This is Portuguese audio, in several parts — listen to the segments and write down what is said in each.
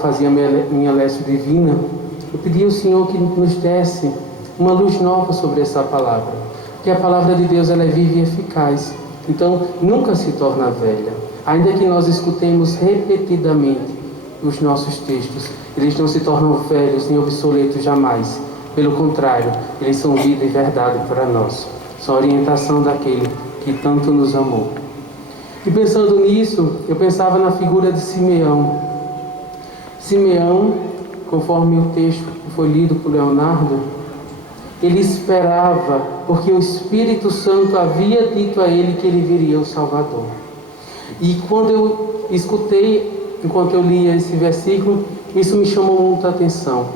fazia minha leste divina, eu pedi ao Senhor que nos desse uma luz nova sobre essa palavra, porque a palavra de Deus ela é viva e eficaz, então nunca se torna velha. Ainda que nós escutemos repetidamente os nossos textos, eles não se tornam velhos nem obsoletos jamais. Pelo contrário, eles são vida e verdade para nós, são a orientação daquele que tanto nos amou. E pensando nisso, eu pensava na figura de Simeão. Simeão, conforme o texto que foi lido por Leonardo, ele esperava, porque o Espírito Santo havia dito a ele que ele viria o Salvador. E quando eu escutei, enquanto eu lia esse versículo, isso me chamou muita atenção.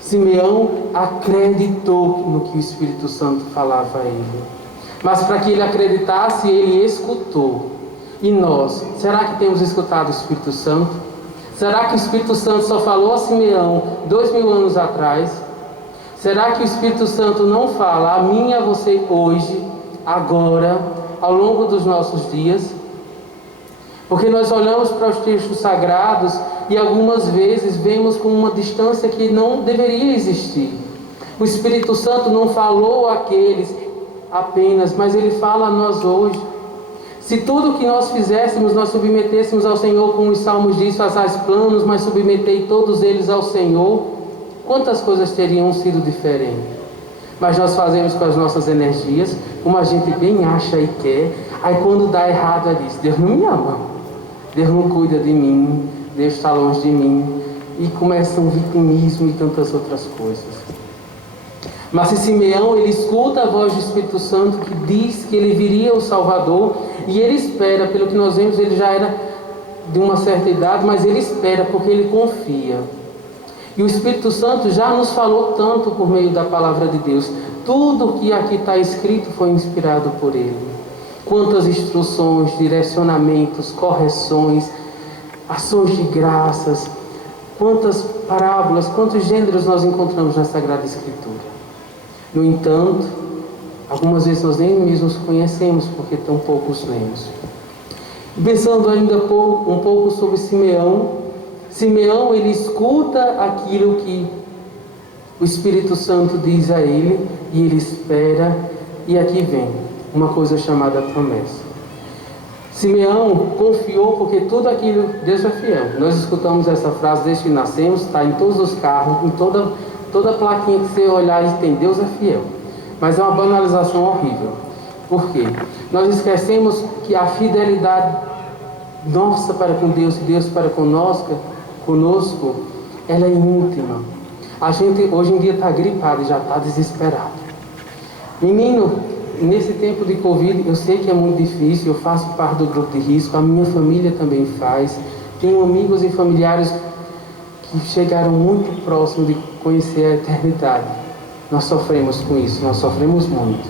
Simeão acreditou no que o Espírito Santo falava a ele. Mas para que ele acreditasse, ele escutou. E nós, será que temos escutado o Espírito Santo? Será que o Espírito Santo só falou a Simeão 2000 anos atrás? Será que o Espírito Santo não fala a mim e a você hoje, agora, ao longo dos nossos dias? Porque nós olhamos para os textos sagrados e algumas vezes vemos com uma distância que não deveria existir. O Espírito Santo não falou àqueles apenas, mas ele fala a nós hoje. Se tudo que nós fizéssemos, nós submetêssemos ao Senhor, como os Salmos diz, façais planos, mas submetei todos eles ao Senhor, quantas coisas teriam sido diferentes? Mas nós fazemos com as nossas energias, como a gente bem acha e quer, aí quando dá errado, ela diz, Deus não me ama, Deus não cuida de mim, Deus está longe de mim, e começa um vitimismo e tantas outras coisas. Mas se Simeão, ele escuta a voz do Espírito Santo que diz que ele viria o Salvador, e ele espera, pelo que nós vemos, ele já era de uma certa idade, mas ele espera porque ele confia. E o Espírito Santo já nos falou tanto por meio da palavra de Deus. Tudo que aqui está escrito foi inspirado por ele. Quantas instruções, direcionamentos, correções, ações de graças, quantas parábolas, quantos gêneros nós encontramos na Sagrada Escritura. No entanto, algumas vezes nós nem mesmo os conhecemos, porque tão poucos lemos. Pensando ainda um pouco sobre Simeão, Simeão ele escuta aquilo que o Espírito Santo diz a ele, e ele espera, e aqui vem uma coisa chamada promessa. Simeão confiou porque tudo aquilo, Deus é fiel. Nós escutamos essa frase desde que nascemos, está em todos os carros, em toda plaquinha que você olhar e tem, Deus é fiel. Mas é uma banalização horrível. Por quê? Nós esquecemos que a fidelidade nossa para com Deus e Deus para conosco, ela é íntima. A gente hoje em dia está gripado e já está desesperado. Menino, nesse tempo de Covid, eu sei que é muito difícil, eu faço parte do grupo de risco, a minha família também faz. Tenho amigos e familiares que chegaram muito próximo de conhecer a eternidade. Nós sofremos com isso, nós sofremos muito.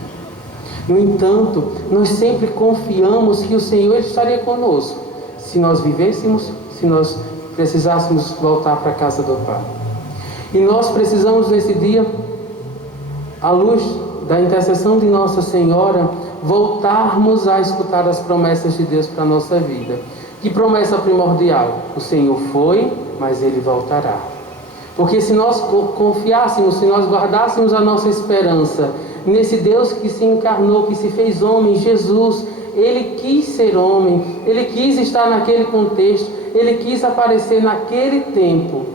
No entanto, nós sempre confiamos que o Senhor estaria conosco, se nós vivêssemos, se nós precisássemos voltar para a casa do Pai. E nós precisamos nesse dia, à luz da intercessão de Nossa Senhora, voltarmos a escutar as promessas de Deus para a nossa vida. Que promessa primordial? O Senhor foi, mas Ele voltará. Porque se nós confiássemos, se nós guardássemos a nossa esperança nesse Deus que se encarnou, que se fez homem, Jesus, Ele quis ser homem, Ele quis estar naquele contexto, Ele quis aparecer naquele tempo,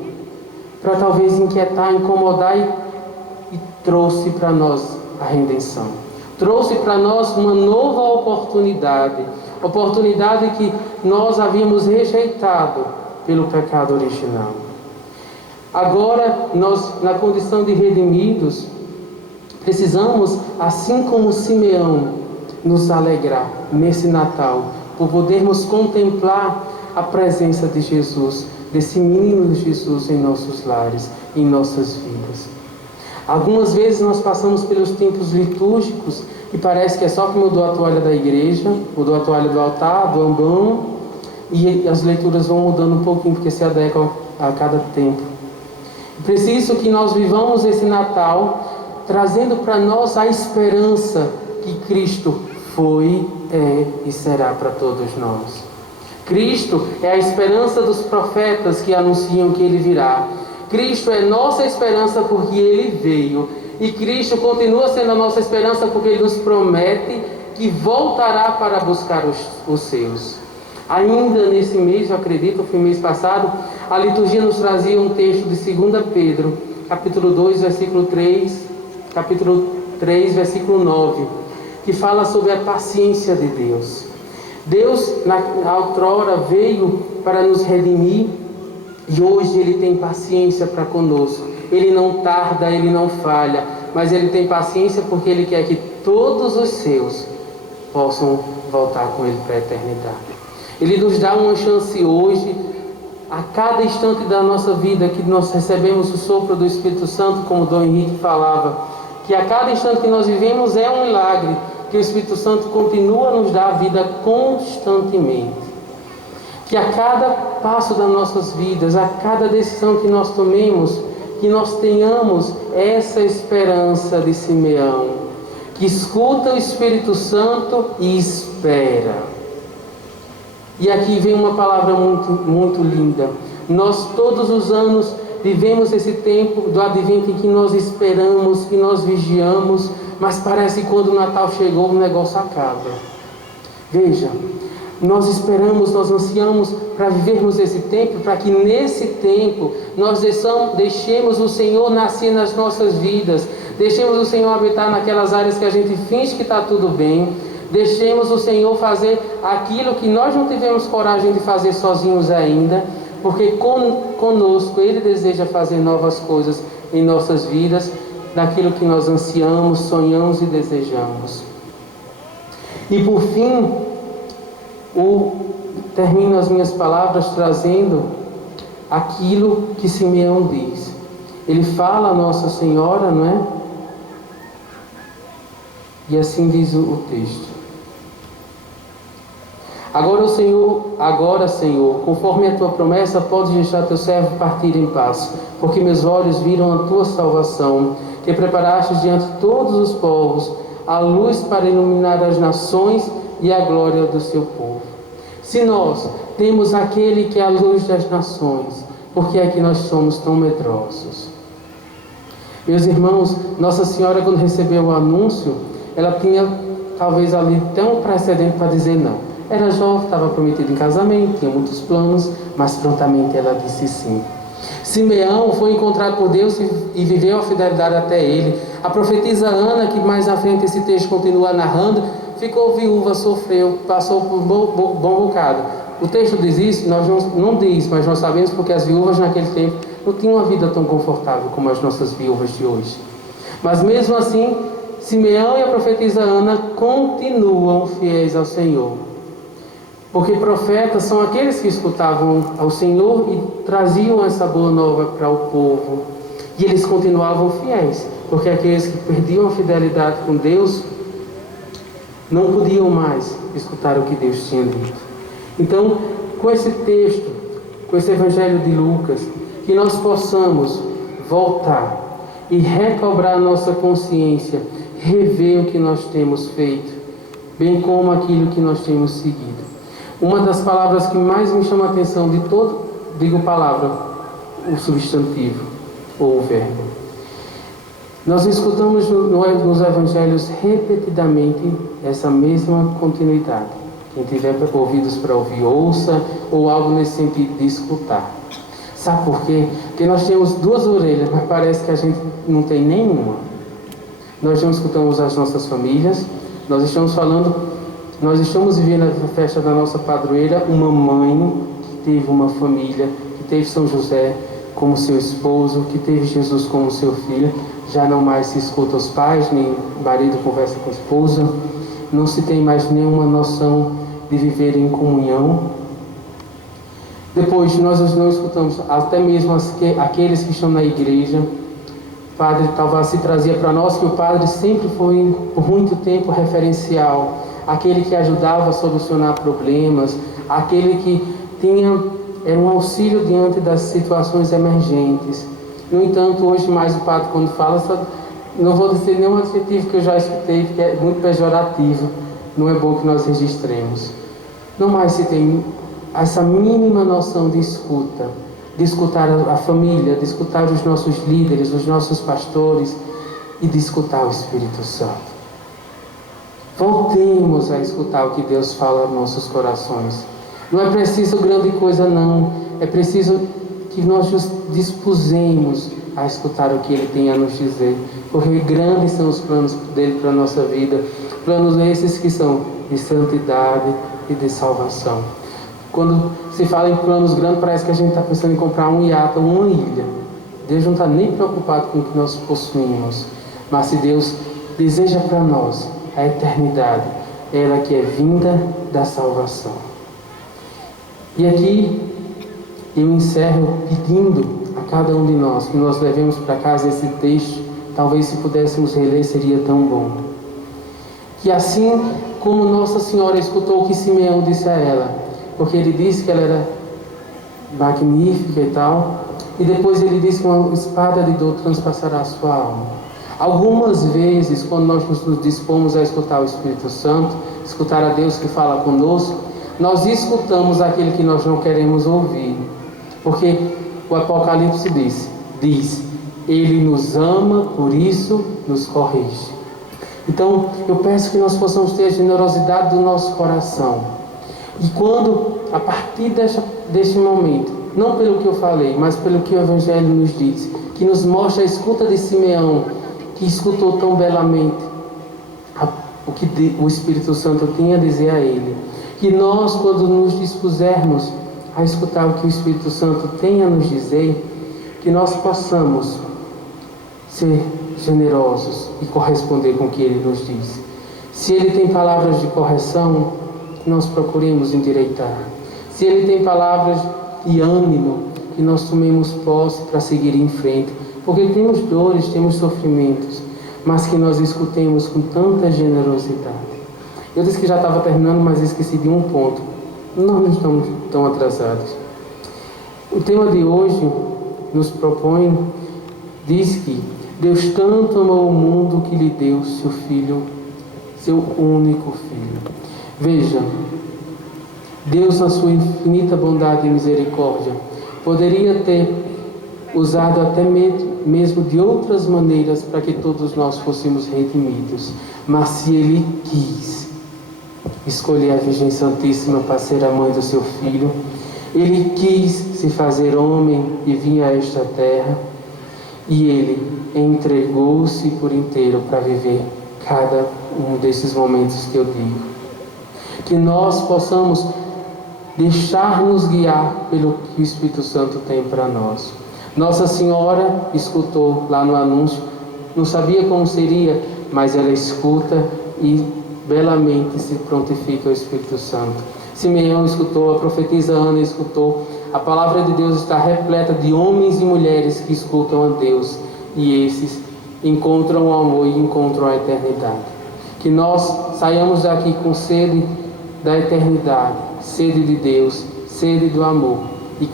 para talvez inquietar, incomodar, e trouxe para nós a redenção. Trouxe para nós uma nova oportunidade que nós havíamos rejeitado pelo pecado original. Agora, nós, na condição de redimidos, precisamos, assim como Simeão, nos alegrar nesse Natal, por podermos contemplar a presença de Jesus, desse menino Jesus em nossos lares, em nossas vidas. Algumas vezes nós passamos pelos tempos litúrgicos e parece que é só que mudou a toalha da igreja, mudou a toalha do altar, do ambão, e as leituras vão mudando um pouquinho, porque se adequam a cada tempo. Preciso que nós vivamos esse Natal trazendo para nós a esperança que Cristo foi, é e será para todos nós. Cristo é a esperança dos profetas que anunciam que Ele virá. Cristo é nossa esperança porque Ele veio. E Cristo continua sendo a nossa esperança porque Ele nos promete que voltará para buscar os seus. Ainda nesse mês, eu acredito, foi mês passado, a liturgia nos trazia um texto de 2 Pedro, capítulo 2, versículo 3, capítulo 3, versículo 9, que fala sobre a paciência de Deus. Deus, na outrora, veio para nos redimir e hoje Ele tem paciência para conosco. Ele não tarda, Ele não falha, mas Ele tem paciência porque Ele quer que todos os seus possam voltar com Ele para a eternidade. Ele nos dá uma chance hoje, a cada instante da nossa vida, que nós recebemos o sopro do Espírito Santo, como o Dom Henrique falava, que a cada instante que nós vivemos é um milagre, que o Espírito Santo continua a nos dar a vida constantemente. Que a cada passo das nossas vidas, a cada decisão que nós tomemos, que nós tenhamos essa esperança de Simeão, que escuta o Espírito Santo e espera. E aqui vem uma palavra muito linda. Nós todos os anos vivemos esse tempo do advento em que nós esperamos, que nós vigiamos, mas parece que quando o Natal chegou o negócio acaba. Veja, nós esperamos, nós ansiamos para vivermos esse tempo, para que nesse tempo nós deixemos o Senhor nascer nas nossas vidas, deixemos o Senhor habitar naquelas áreas que a gente finge que está tudo bem, deixemos o Senhor fazer aquilo que nós não tivemos coragem de fazer sozinhos ainda, porque conosco Ele deseja fazer novas coisas em nossas vidas, daquilo que nós ansiamos, sonhamos e desejamos. E por fim, termino as minhas palavras trazendo aquilo que Simeão diz. Ele fala a Nossa Senhora, não é? E assim diz o texto. Agora, Senhor, conforme a tua promessa, podes deixar teu servo partir em paz, porque meus olhos viram a tua salvação, que preparaste diante de todos os povos, a luz para iluminar as nações e a glória do seu povo. Se nós temos aquele que é a luz das nações, por que é que nós somos tão medrosos? Meus irmãos, Nossa Senhora, quando recebeu o anúncio, ela tinha talvez ali até um precedente para dizer não. Era jovem, estava prometida em casamento, tinha muitos planos, mas prontamente ela disse sim. Simeão foi encontrado por Deus e viveu a fidelidade até ele. A profetisa Ana, que mais à frente esse texto continua narrando, ficou viúva, sofreu, passou por bom bocado. O texto diz isso? Nós não diz, mas nós sabemos porque as viúvas naquele tempo não tinham uma vida tão confortável como as nossas viúvas de hoje. Mas mesmo assim, Simeão e a profetisa Ana continuam fiéis ao Senhor. Porque profetas são aqueles que escutavam ao Senhor e traziam essa boa nova para o povo. E eles continuavam fiéis, porque aqueles que perdiam a fidelidade com Deus não podiam mais escutar o que Deus tinha dito. Então, com esse texto, com esse Evangelho de Lucas, que nós possamos voltar e recobrar nossa consciência, rever o que nós temos feito, bem como aquilo que nós temos seguido. Uma das palavras que mais me chama a atenção de todo, digo palavra, o substantivo ou o verbo. Nós escutamos nos evangelhos repetidamente essa mesma continuidade. Quem tiver ouvidos para ouvir, ouça, ou algo nesse sentido de escutar. Sabe por quê? Porque nós temos duas orelhas, mas parece que a gente não tem nenhuma. Nós não escutamos as nossas famílias, nós estamos vivendo a festa da nossa padroeira, uma mãe que teve uma família, que teve São José como seu esposo, que teve Jesus como seu filho. Já não mais se escuta os pais, nem o marido conversa com a esposa. Não se tem mais nenhuma noção de viver em comunhão. Depois, nós não escutamos até mesmo aqueles que estão na igreja. O padre talvez se trazia para nós que o padre sempre foi, por muito tempo, referencial. Aquele que ajudava a solucionar problemas, aquele que era um auxílio diante das situações emergentes. No entanto, hoje mais o padre, quando fala, não vou dizer nenhum adjetivo que eu já escutei, que é muito pejorativo, não é bom que nós registremos. Não mais se tem essa mínima noção de escuta, de escutar a família, de escutar os nossos líderes, os nossos pastores e de escutar o Espírito Santo. Voltemos a escutar o que Deus fala aos nossos corações. Não é preciso grande coisa não, é preciso que nós nos dispusemos a escutar o que Ele tem a nos dizer, porque grandes são os planos dele para a nossa vida, planos esses que são de santidade e de salvação. Quando se fala em planos grandes, parece que a gente está pensando em comprar um iate ou uma ilha. Deus não está nem preocupado com o que nós possuímos, mas se Deus deseja para nós a eternidade, ela que é vinda da salvação. E aqui eu encerro pedindo a cada um de nós que nós levemos para casa esse texto. Talvez se pudéssemos reler seria tão bom. Que assim como Nossa Senhora escutou o que Simeão disse a ela, porque ele disse que ela era magnífica e tal, e depois ele disse que uma espada de dor transpassará a sua alma. Algumas vezes, quando nós nos dispomos a escutar o Espírito Santo, escutar a Deus que fala conosco, nós escutamos aquele que nós não queremos ouvir. Porque o Apocalipse diz, Ele nos ama, por isso nos corrige. Então, eu peço que nós possamos ter a generosidade do nosso coração. E quando, a partir deste momento, não pelo que eu falei, mas pelo que o Evangelho nos diz, que nos mostra a escuta de Simeão, que escutou tão belamente o que o Espírito Santo tinha a dizer a ele, que nós, quando nos dispusermos a escutar o que o Espírito Santo tem a nos dizer, que nós possamos ser generosos e corresponder com o que Ele nos diz. Se Ele tem palavras de correção, que nós procuremos endireitar. Se Ele tem palavras de ânimo, que nós tomemos posse para seguir em frente. Porque temos dores, temos sofrimentos, mas que nós escutemos com tanta generosidade. Eu disse que já estava terminando, mas esqueci de um ponto. Nós não estamos tão atrasados. O tema de hoje nos propõe, diz que Deus tanto amou o mundo que lhe deu seu Filho, seu único Filho. Veja, Deus na sua infinita bondade e misericórdia poderia ter usado até mesmo de outras maneiras para que todos nós fôssemos redimidos. Mas se Ele quis escolher a Virgem Santíssima para ser a mãe do seu Filho, Ele quis se fazer homem e vir a esta terra, e Ele entregou-se por inteiro para viver cada um desses momentos que eu digo. Que nós possamos deixar-nos guiar pelo que o Espírito Santo tem para nós. Nossa Senhora escutou lá no anúncio, não sabia como seria, mas ela escuta e belamente se prontifica o Espírito Santo. Simeão escutou, a profetisa Ana escutou. A palavra de Deus está repleta de homens e mulheres que escutam a Deus, e esses encontram o amor e encontram a eternidade. Que nós saiamos daqui com sede da eternidade, sede de Deus, sede do amor, e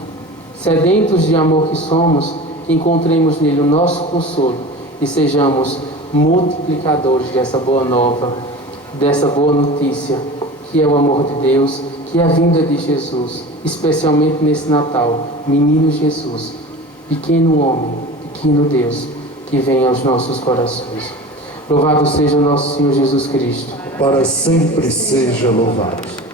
sedentos de amor que somos, que encontremos nele o nosso consolo e sejamos multiplicadores dessa boa nova, dessa boa notícia, que é o amor de Deus, que é a vinda de Jesus, especialmente nesse Natal. Menino Jesus, pequeno homem, pequeno Deus, que vem aos nossos corações. Louvado seja o nosso Senhor Jesus Cristo. Para sempre seja louvado.